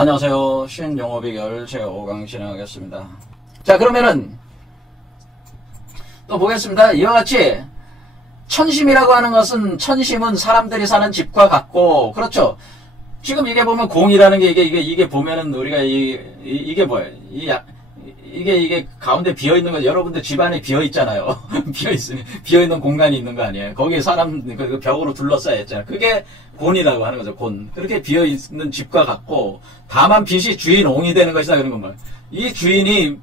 안녕하세요. 신용어 비결 제5강 진행하겠습니다. 자, 그러면은 또 보겠습니다. 이와 같이 천심이라고 하는 것은, 천심은 사람들이 사는 집과 같고, 그렇죠. 지금 이게 보면 공이라는 게 이게 보면은 우리가 이게 뭐예요? 이게 가운데 비어 있는 거, 여러분들 집안에 비어 있잖아요. 비어 있는 공간이 있는 거 아니에요? 거기에 사람 그 벽으로 둘러싸여 있잖아요. 그게 곤이라고 하는 거죠. 곤. 그렇게 비어 있는 집과 같고, 다만 빛이 주인 옹이 되는 것이다 그런 건 뭐예요? 이 주인이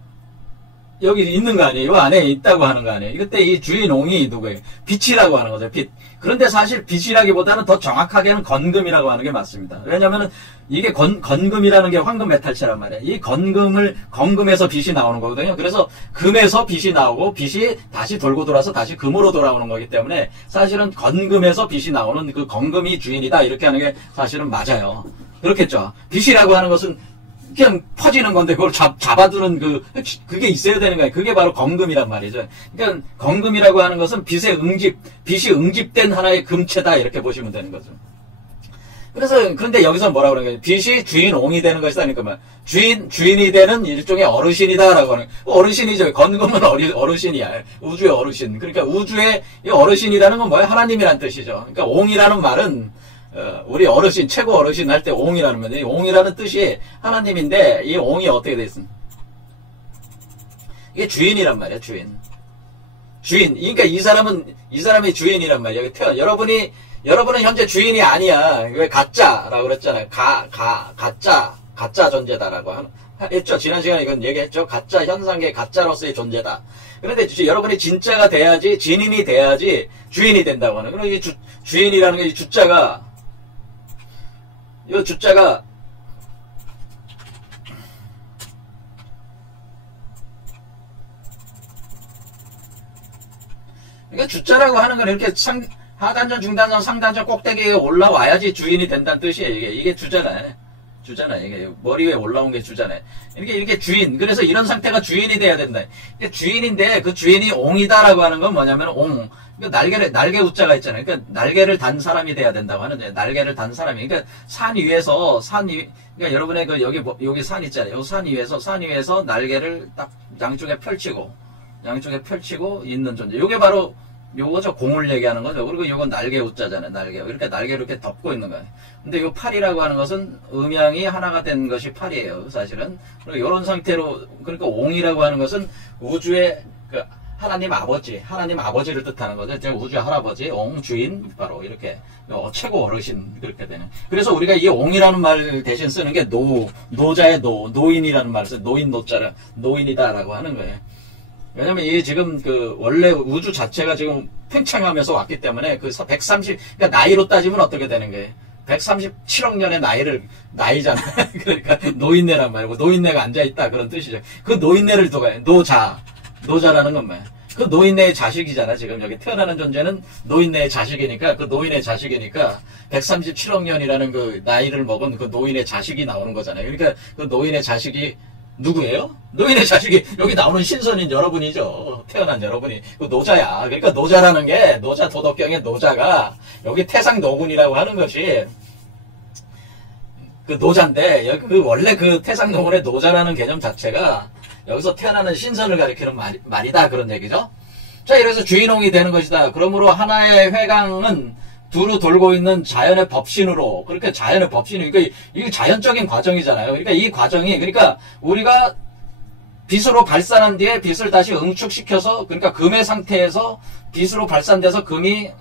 여기 있는 거 아니에요? 이 안에 있다고 하는 거 아니에요? 그때 이 주인 옹이 누구예요? 빛이라고 하는 거죠. 빛. 그런데 사실 빛이라기보다는 더 정확하게는 건금이라고 하는 게 맞습니다. 왜냐면은 이게 건금이라는 게 황금 메탈체란 말이에요. 이 건금에서 빛이 나오는 거거든요. 그래서 금에서 빛이 나오고 빛이 다시 돌고 돌아서 다시 금으로 돌아오는 거기 때문에 사실은 건금에서 빛이 나오는 그 건금이 주인이다. 이렇게 하는 게 사실은 맞아요. 그렇겠죠. 빛이라고 하는 것은 그냥 퍼지는 건데 그걸 잡아두는 그게 있어야 되는 거예요. 그게 바로 건금이란 말이죠. 그러니까 건금이라고 하는 것은 빛이 응집된 하나의 금체다 이렇게 보시면 되는 거죠. 그래서 그런데 여기서 뭐라고 그러는 거예요? 빛이 주인 옹이 되는 것이다. 그러니까 주인이 되는 일종의 어르신이다라고 하는 어르신이죠. 건금은 어르신이야. 우주의 어르신. 그러니까 우주의 어르신이라는 건 뭐예요? 하나님이란 뜻이죠. 그러니까 옹이라는 말은 우리 어르신, 최고 어르신 할 때 옹이라는 말, 이 옹이라는 뜻이 하나님인데, 이 옹이 어떻게 돼 있습니까? 이게 주인이란 말이야, 주인. 그러니까 이 사람이 주인이란 말이야. 여러분은 현재 주인이 아니야. 왜 가짜라고 그랬잖아요. 가짜 존재다라고 했죠. 지난 시간에 이건 얘기했죠. 가짜 현상계 가짜로서의 존재다. 그런데 여러분이 진짜가 돼야지, 진인이 돼야지 주인이 된다고 하는. 그럼 이 주인이라는 게 이 주자가 그러니까 주자라고 하는 건 이렇게 하단전, 중단전, 상단전 꼭대기에 올라와야지 주인이 된다는 뜻이에요. 이게 주잖아요. 이게 머리 위에 올라온 게 주잖아요. 이렇게 주인. 그래서 이런 상태가 주인이 돼야 된다. 주인인데 그 주인이 옹이다라고 하는 건 뭐냐면 옹. 그러니까 날개 우자가 있잖아요. 그러니까 날개를 단 사람이 돼야 된다고 하는데, 날개를 단 사람이. 그러니까 그러니까 여러분의 여기 산 있잖아요. 산 위에서 날개를 딱 양쪽에 펼치고 있는 존재. 요게 바로 요거죠. 공을 얘기하는 거죠. 그리고 요건 날개 우자잖아요. 날개. 이렇게 날개를 이렇게 덮고 있는 거예요. 근데 요 팔이라고 하는 것은 음양이 하나가 된 것이 팔이에요. 사실은. 그리고 요런 상태로, 그러니까 옹이라고 하는 것은 우주의 하나님 아버지를 뜻하는 거죠. 우주 할아버지, 옹, 주인, 바로 이렇게, 최고 어르신, 그렇게 되는. 그래서 우리가 이 옹이라는 말 대신 쓰는 게 노자의 노인이라는 말을 써요. 노인이다라고 하는 거예요. 왜냐면 이게 지금 원래 우주 자체가 지금 팽창하면서 왔기 때문에 그러니까 나이로 따지면 어떻게 되는 거예요? 137억 년의 나이잖아. 그러니까 노인네란 말이고, 노인네가 앉아있다. 그런 뜻이죠. 그 노인네를 두고 노자라는 건 뭐야? 그 노인네의 자식이잖아. 지금 여기 태어나는 존재는 노인네의 자식이니까, 그 노인의 자식이니까 137억 년이라는 그 나이를 먹은 그 노인의 자식이 나오는 거잖아요. 그러니까 그 노인의 자식이 누구예요? 노인의 자식이 여기 나오는 신선인 여러분이죠. 태어난 여러분이. 그 노자야. 그러니까 노자라는 게, 노자 도덕경의 노자가 여기 태상노군이라고 하는 것이 그 노자인데, 원래 그 태상노군의 노자라는 개념 자체가 여기서 태어나는 신선을 가리키는 말이다. 그런 얘기죠. 자, 이래서 주인옹이 되는 것이다. 그러므로 하나의 회강은 두루 돌고 있는 자연의 법신으로, 그러니까 자연의 법신이, 그러니까 이게 자연적인 과정이잖아요. 그러니까 이 과정이, 그러니까 우리가 빛으로 발산한 뒤에 빛을 다시 응축시켜서, 그러니까 금의 상태에서 빛으로 발산돼서 금이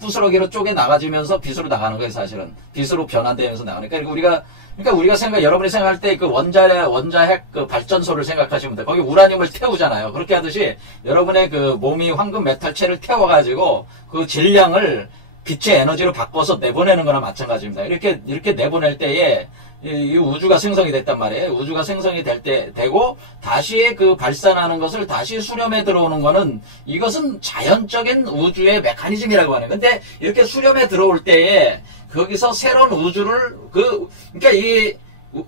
부스러기로 쪼개 나가지면서 빛으로 나가는 거예요, 사실은. 빛으로 변환되면서 나가니까. 그러니까 우리가 여러분이 생각할 때 그 원자핵 그 발전소를 생각하시면 돼요. 거기 우라늄을 태우잖아요. 그렇게 하듯이 여러분의 그 몸이 황금 메탈체를 태워가지고 그 질량을 빛의 에너지로 바꿔서 내보내는 거나 마찬가지입니다. 이렇게 내보낼 때에 이 우주가 생성이 됐단 말이에요. 우주가 생성이 되고 다시 그 발산하는 것을 다시 수렴에 들어오는 거는, 이것은 자연적인 우주의 메커니즘이라고 하는. 근데 이렇게 수렴에 들어올 때에 거기서 새로운 우주를 그러니까 이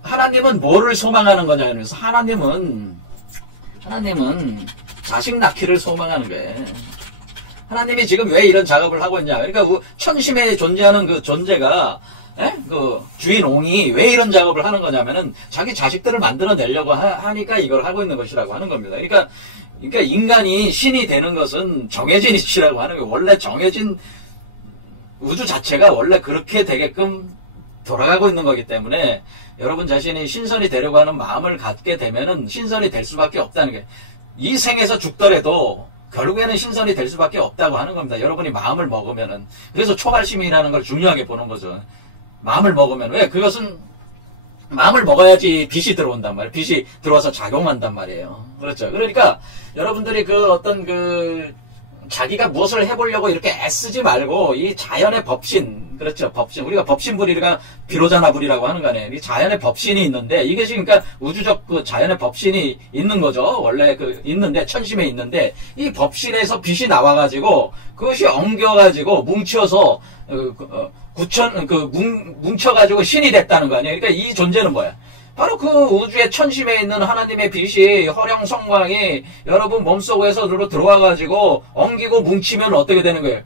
하나님은 뭐를 소망하는 거냐 그래서 하나님은 자식 낳기를 소망하는 거예요. 하나님이 지금 왜 이런 작업을 하고 있냐. 그러니까 천심에 존재하는 그 존재가 그 주인 옹이 왜 이런 작업을 하는 거냐면은 자기 자식들을 만들어내려고 하니까 이걸 하고 있는 것이라고 하는 겁니다. 그러니까 인간이 신이 되는 것은 정해진 이치라고 하는 게 원래 정해진 우주 자체가 원래 그렇게 되게끔 돌아가고 있는 거기 때문에 여러분 자신이 신선이 되려고 하는 마음을 갖게 되면은 신선이 될 수밖에 없다는 게 이 생에서 죽더라도 결국에는 신선이 될 수밖에 없다고 하는 겁니다. 여러분이 마음을 먹으면은 그래서 초발심이라는 걸 중요하게 보는 거죠. 마음을 먹으면 왜 그것은 마음을 먹어야지 빛이 들어온단 말이에요. 빛이 들어와서 작용한단 말이에요. 그렇죠. 그러니까 여러분들이 그 어떤 그 자기가 무엇을 해보려고 이렇게 애쓰지 말고 이 자연의 법신, 그렇죠. 법신. 우리가 법신불이가 비로자나불이라고 하는 거 아니에요. 이 자연의 법신이 있는데 이게 지금 그러니까 우주적 그 자연의 법신이 있는 거죠. 원래 그 있는데 천심에 있는데 이 법신에서 빛이 나와가지고 그것이 엉겨가지고 뭉쳐서 뭉쳐가지고 신이 됐다는 거 아니에요. 그러니까 이 존재는 뭐야? 바로 그 우주의 천심에 있는 하나님의 빛이 허령성광이 여러분 몸속에서 들어와가지고 엉기고 뭉치면 어떻게 되는 거예요?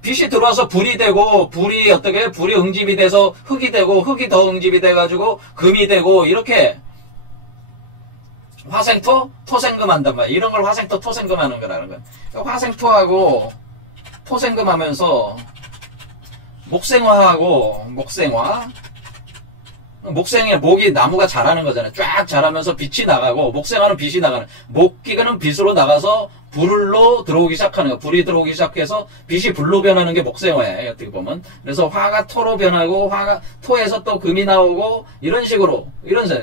빛이 들어와서 불이 되고 불이 어떻게 불이 응집이 돼서 흙이 되고 흙이 더 응집이 돼가지고 금이 되고 이렇게 화생토 토생금 한단 말이에요. 이런 걸 화생토 토생금 하는 거라는 거예요. 화생토하고 토생금 하면서 목생화하고 목생이 목이 나무가 자라는 거잖아요. 쫙 자라면서 빛이 나가고 목생화는 빛이 나가는 목기가는 빛으로 나가서 불로 들어오기 시작하는 거. 불이 들어오기 시작해서 빛이 불로 변하는 게 목생화예요. 어떻게 보면. 그래서 화가 토로 변하고 화가 토에서 또 금이 나오고 이런 식으로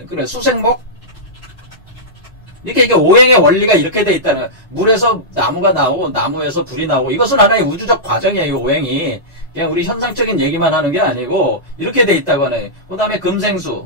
그래 수생목 이게 오행의 원리가 이렇게 돼 있다는 거예요. 물에서 나무가 나오고 나무에서 불이 나오고 이것은 하나의 우주적 과정이에요. 이 오행이. 그냥 우리 현상적인 얘기만 하는 게 아니고 이렇게 돼 있다고 하네. 그 다음에 금생수.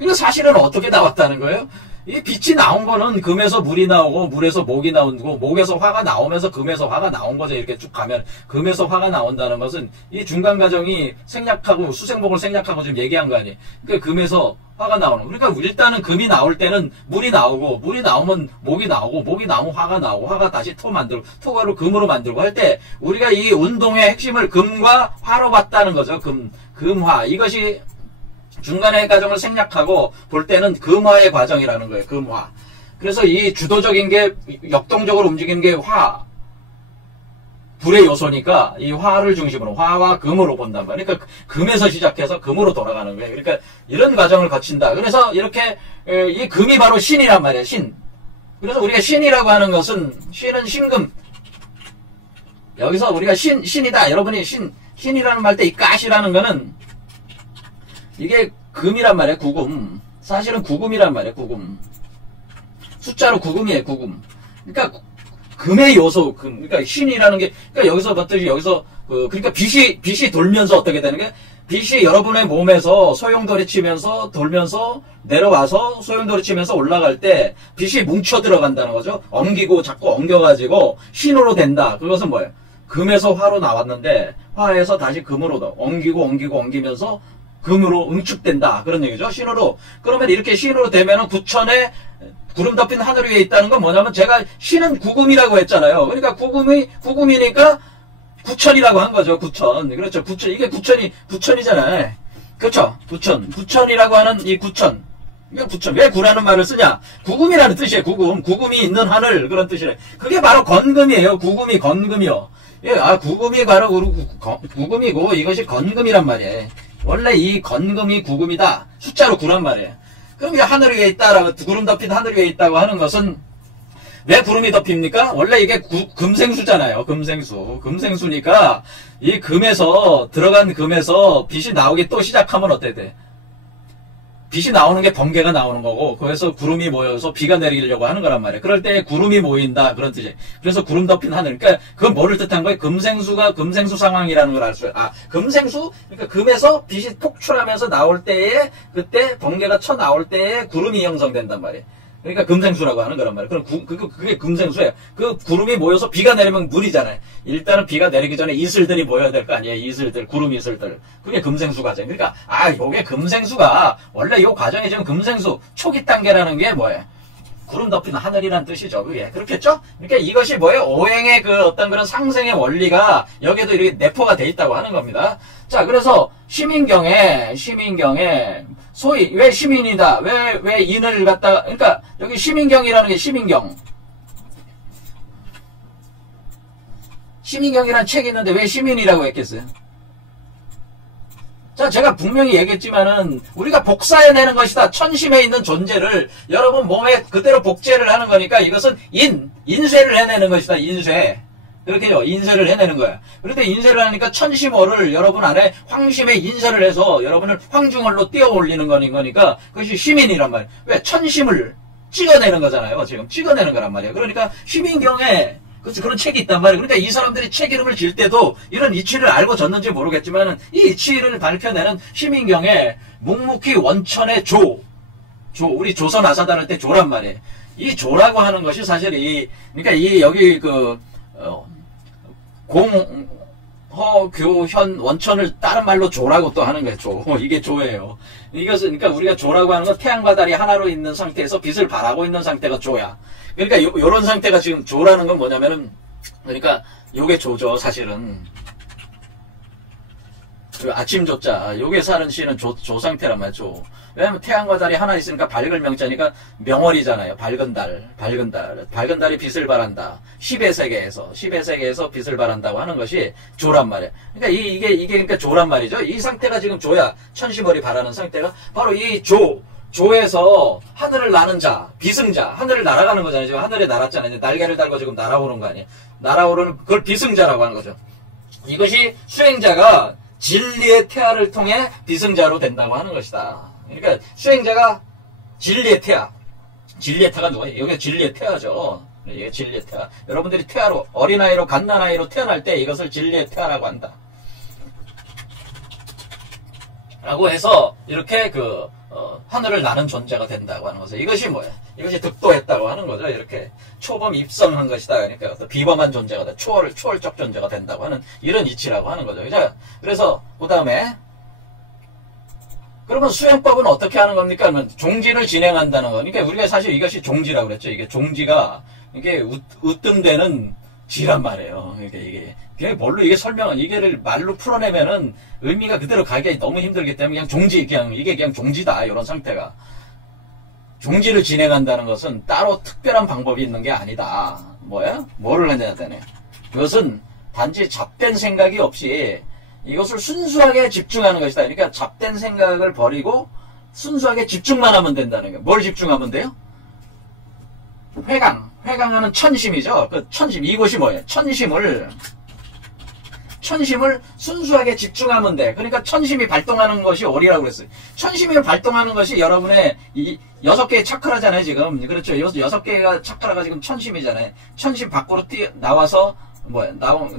이거 사실은 어떻게 나왔다는 거예요? 이 빛이 나온 거는 금에서 물이 나오고 물에서 목이 나오고 목에서 화가 나오면서 금에서 화가 나온 거죠. 이렇게 쭉 가면 금에서 화가 나온다는 것은 이 중간 과정이 생략하고 수생목을 생략하고 지금 얘기한 거 아니에요. 그러니까 금에서 화가 나오는 거. 그러니까 일단은 금이 나올 때는 물이 나오고 물이 나오면 목이 나오고 목이 나오면 화가 나오고 화가 다시 토 만들고 토가로 금으로 만들고 할 때 우리가 이 운동의 핵심을 금과 화로 봤다는 거죠. 금화. 이것이 중간의 과정을 생략하고 볼 때는 금화의 과정이라는 거예요. 금화. 그래서 이 주도적인 게 역동적으로 움직이는 게 화. 불의 요소니까 이 화를 중심으로 화와 금으로 본단 말이에요. 그러니까 금에서 시작해서 금으로 돌아가는 거예요. 그러니까 이런 과정을 거친다. 그래서 이렇게 이 금이 바로 신이란 말이에요. 신. 그래서 우리가 신이라고 하는 것은 신은 신금. 여기서 우리가 신이다. 여러분이 신이라는 말 때 이 가시라는 거는 이게 금이란 말이에요. 구금. 사실은 구금이란 말이에요. 구금. 숫자로 구금이에요. 구금. 그러니까 금의 요소, 그러니까 신이라는 게, 그러니까 여기서 봤듯이 여기서 그러니까 빛이 돌면서 어떻게 되는 게 빛이 여러분의 몸에서 소용돌이 치면서 돌면서 내려와서 소용돌이 치면서 올라갈 때 빛이 뭉쳐 들어간다는 거죠. 엉기고 자꾸 엉겨가지고 신으로 된다. 그것은 뭐예요? 금에서 화로 나왔는데 화에서 다시 금으로 엉기면서 금으로 응축된다. 그런 얘기죠. 신으로. 그러면 이렇게 신으로 되면은 구천에 구름 덮인 하늘 위에 있다는 건 뭐냐면 제가 신은 구금이라고 했잖아요. 그러니까 구금이니까 구천이라고 한 거죠. 구천. 그렇죠. 구천. 이게 구천이잖아요. 그렇죠. 구천이라고 하는 이 구천. 이게 구천. 왜 구라는 말을 쓰냐? 구금이라는 뜻이에요. 구금이 있는 하늘 그런 뜻이래. 그게 바로 건금이에요. 구금이 건금이요. 예, 구금이 바로 구금이고 이것이 건금이란 말이에요. 원래 이 건금이 구금이다. 숫자로 구란 말이에요. 그럼 이제 하늘 위에 있다라고 구름 덮인 하늘 위에 있다고 하는 것은 왜 구름이 덮입니까? 원래 이게 금생수잖아요. 금생수니까 이 금에서 들어간 금에서 빛이 나오기 또 시작하면 어때 돼? 빛이 나오는 게 번개가 나오는 거고 거기서 구름이 모여서 비가 내리려고 하는 거란 말이에요. 그럴 때 구름이 모인다 그런 뜻이에요. 그래서 구름 덮인 하늘. 그러니까 그건 뭐를 뜻한 거예요? 금생수가 금생수 상황이라는 걸 알 수 있어요. 금생수? 그러니까 금에서 빛이 폭출하면서 나올 때에 그때 번개가 쳐 나올 때에 구름이 형성된단 말이에요. 그러니까 금생수라고 하는 거란 말이에요. 그럼 그게 금생수예요. 그 구름이 모여서 비가 내리면 물이잖아요. 일단은 비가 내리기 전에 이슬들이 모여야 될 거 아니에요. 이슬들, 구름 이슬들. 그게 금생수 과정. 그러니까 요게 금생수가 원래 요 과정이 지금 금생수 초기 단계라는 게 뭐예요? 구름 덮인 하늘이란 뜻이죠. 그게. 그렇겠죠? 그러니까 이것이 뭐예요? 오행의 그 어떤 그런 상생의 원리가 여기에도 이렇게 내포가 돼 있다고 하는 겁니다. 자, 그래서 시민경에, 소위, 왜 시민이다? 왜 인을 갖다가, 그러니까 여기 시민경이라는 게 시민경. 시민경이라는 책이 있는데 왜 시민이라고 했겠어요? 자, 제가 분명히 얘기했지만은 우리가 복사해내는 것이다. 천심에 있는 존재를 여러분 몸에 그대로 복제를 하는 거니까 이것은 인쇄를 해내는 것이다. 인쇄. 그렇게요. 인쇄를 해내는 거야. 그런데 인쇄를 하니까 천심어를 여러분 안에 황심에 인쇄를 해서 여러분을 황중월로 띄워 올리는 거니까 그것이 시민이란 말이에요. 왜? 천심을 찍어내는 거잖아요. 지금 찍어내는 거란 말이에요. 그러니까 시민경에 그런 책이 있단 말이에요. 그러니까 이 사람들이 책 이름을 질 때도 이런 이치를 알고 졌는지 모르겠지만 이 이치를 밝혀내는 시민경에 묵묵히 원천의 우리 조선 아사단 할 때 조란 말이에요. 이 조라고 하는 것이 사실 그러니까 여기 공허교현 원천을 다른 말로 조라고 또 하는 거예요. 이게 조예요. 이것은 그러니까 우리가 조라고 하는 건 태양과 달이 하나로 있는 상태에서 빛을 발하고 있는 상태가 조야. 그러니까 요런 상태가 지금 조라는 건 뭐냐면은 그러니까 요게 조죠. 사실은 그 아침 조자 요게 사는 시는 조 상태란 말이죠. 왜냐면 태양과 달이 하나 있으니까 밝을 명자니까 명월이잖아요. 밝은 달이 빛을 발한다. 10의 세계에서 빛을 발한다고 하는 것이 조란 말이에요. 그러니까 이게 그러니까 조란 말이죠. 이 상태가 지금 조야. 천시벌이 발하는 상태가 바로 이 조에서 하늘을 나는 자, 비승자, 하늘을 날아가는 거잖아요. 지금 하늘에 날았잖아요. 날개를 달고 지금 날아오는 거 아니에요. 날아오르는 그걸 비승자라고 하는 거죠. 이것이 수행자가 진리의 태아를 통해 비승자로 된다고 하는 것이다. 그러니까 수행자가 진리의 태아. 진리의 태아가 누구예요? 여기가 진리의 태아죠. 이게 진리의 태아. 여러분들이 태아로 어린아이로 갓난아이로 태어날 때 이것을 진리의 태아라고 한다. 라고 해서 이렇게 하늘을 나는 존재가 된다고 하는 거죠. 이것이 뭐예요? 이것이 득도했다고 하는 거죠. 이렇게 초범 입성한 것이다. 그러니까 비범한 존재가 돼. 초월적 존재가 된다고 하는 이런 이치라고 하는 거죠. 그래서 그 다음에 그러면 수행법은 어떻게 하는 겁니까? 그러면 종지를 진행한다는 거. 그러니까 우리가 사실 이것이 종지라고 그랬죠. 이게 종지가 이게 으뜸되는 지란 말이에요. 이게 뭘로 이게 이게를 말로 풀어내면은 의미가 그대로 가기가 너무 힘들기 때문에 이게 그냥 종지다. 이런 상태가. 종지를 진행한다는 것은 따로 특별한 방법이 있는 게 아니다. 뭐야? 뭐를 해야 되네. 그것은 단지 잡된 생각이 없이 이것을 순수하게 집중하는 것이다. 그러니까 잡된 생각을 버리고 순수하게 집중만 하면 된다는 거예요. 뭘 집중하면 돼요? 회강하는 천심이죠. 그 천심, 이것이 뭐예요? 천심을 순수하게 집중하면 돼. 그러니까 천심이 발동하는 것이 어리라고 그랬어요. 천심이 발동하는 것이 여러분의 이 6개의 차크라잖아요, 지금. 그렇죠. 6개가 차크라가 지금 천심이잖아요. 천심 밖으로 나와서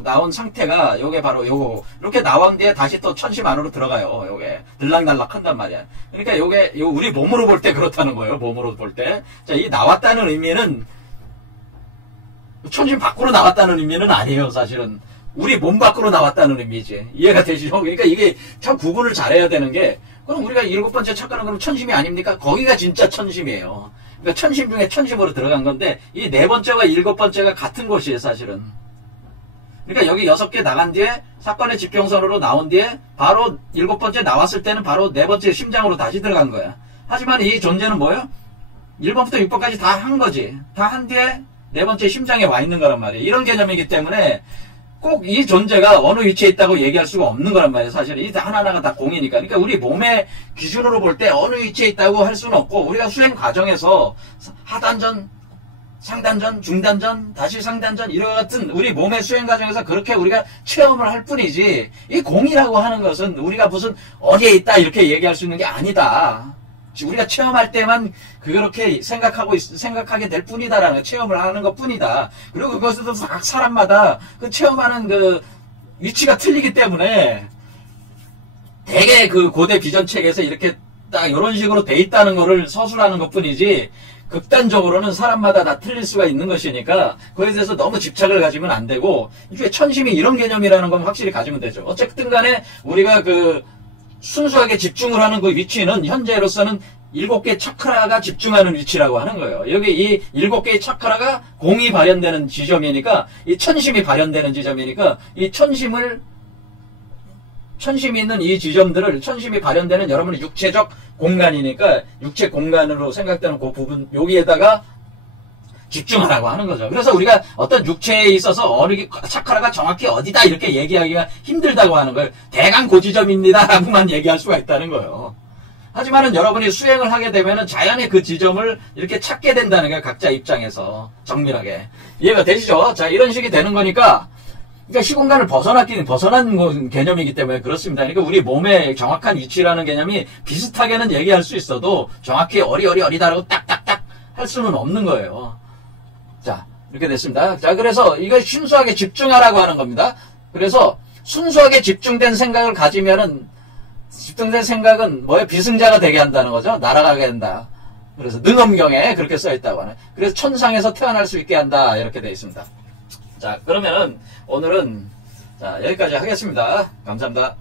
나온 상태가 요게 바로 요거 이렇게 나온 뒤에 다시 또 천심 안으로 들어가요. 요게 들락날락 한단 말이야. 그러니까 요게 우리 몸으로 볼 때 그렇다는 거예요. 몸으로 볼 때. 자, 이 나왔다는 의미는 천심 밖으로 나왔다는 의미는 아니에요. 사실은 우리 몸 밖으로 나왔다는 의미지. 이해가 되시죠? 그러니까 이게 참 구분을 잘해야 되는 게 그럼 우리가 7번째 착각은 그럼 천심이 아닙니까? 거기가 진짜 천심이에요. 그러니까 천심 중에 천심으로 들어간 건데 이 4번째와 7번째가 같은 곳이에요. 사실은. 그러니까 여기 6개 나간 뒤에 사건의 지평선으로 나온 뒤에 바로 7번째 나왔을 때는 바로 4번째 심장으로 다시 들어간 거야. 하지만 이 존재는 뭐예요? 1번부터 6번까지 다 한 거지. 다 한 뒤에 4번째 심장에 와 있는 거란 말이에요. 이런 개념이기 때문에 꼭 이 존재가 어느 위치에 있다고 얘기할 수가 없는 거란 말이에요. 사실은 이 하나하나가 다 공이니까. 그러니까 우리 몸의 기준으로 볼 때 어느 위치에 있다고 할 수는 없고 우리가 수행 과정에서 하단전, 상단전, 중단전, 다시 상단전 이런 같은 우리 몸의 수행 과정에서 그렇게 우리가 체험을 할 뿐이지 이 공이라고 하는 것은 우리가 무슨 어디에 있다 이렇게 얘기할 수 있는 게 아니다. 우리가 체험할 때만 그렇게 생각하게 될 뿐이다라는 체험을 하는 것 뿐이다. 그리고 그것도 각 사람마다 그 체험하는 그 위치가 틀리기 때문에 대개 그 고대 비전책에서 이렇게 딱 이런 식으로 돼 있다는 거를 서술하는 것 뿐이지 극단적으로는 사람마다 다 틀릴 수가 있는 것이니까 그에 대해서 너무 집착을 가지면 안 되고 이게 천심이 이런 개념이라는 건 확실히 가지면 되죠. 어쨌든 간에 우리가 그 순수하게 집중을 하는 그 위치는 현재로서는 7개 차크라가 집중하는 위치라고 하는 거예요. 여기 이 7개의 차크라가 공이 발현되는 지점이니까, 이 천심이 발현되는 지점이니까, 이 천심이 있는 이 지점들을, 천심이 발현되는 여러분의 육체적 공간이니까, 육체 공간으로 생각되는 그 부분, 여기에다가 집중하라고 하는 거죠. 그래서 우리가 어떤 육체에 있어서 어느 차크라가 정확히 어디다 이렇게 얘기하기가 힘들다고 하는 걸 대강 그 지점입니다 라고만 얘기할 수가 있다는 거예요. 하지만은 여러분이 수행을 하게 되면은 자연히 그 지점을 이렇게 찾게 된다는 거예요. 각자 입장에서 정밀하게. 이해가 되시죠? 자, 이런 식이 되는 거니까, 그러니까 시공간을 벗어난 개념이기 때문에 그렇습니다. 그러니까 우리 몸의 정확한 위치라는 개념이 비슷하게는 얘기할 수 있어도 정확히 어리다라고 딱딱딱 할 수는 없는 거예요. 자, 이렇게 됐습니다. 자, 그래서 이걸 순수하게 집중하라고 하는 겁니다. 그래서 순수하게 집중된 생각을 가지면은, 집중된 생각은 뭐예요? 비승자가 되게 한다는 거죠. 날아가게 한다. 그래서 능엄경에 그렇게 써있다고 하네. 그래서 천상에서 태어날 수 있게 한다. 이렇게 되어 있습니다. 자, 그러면은 오늘은 자, 여기까지 하겠습니다. 감사합니다.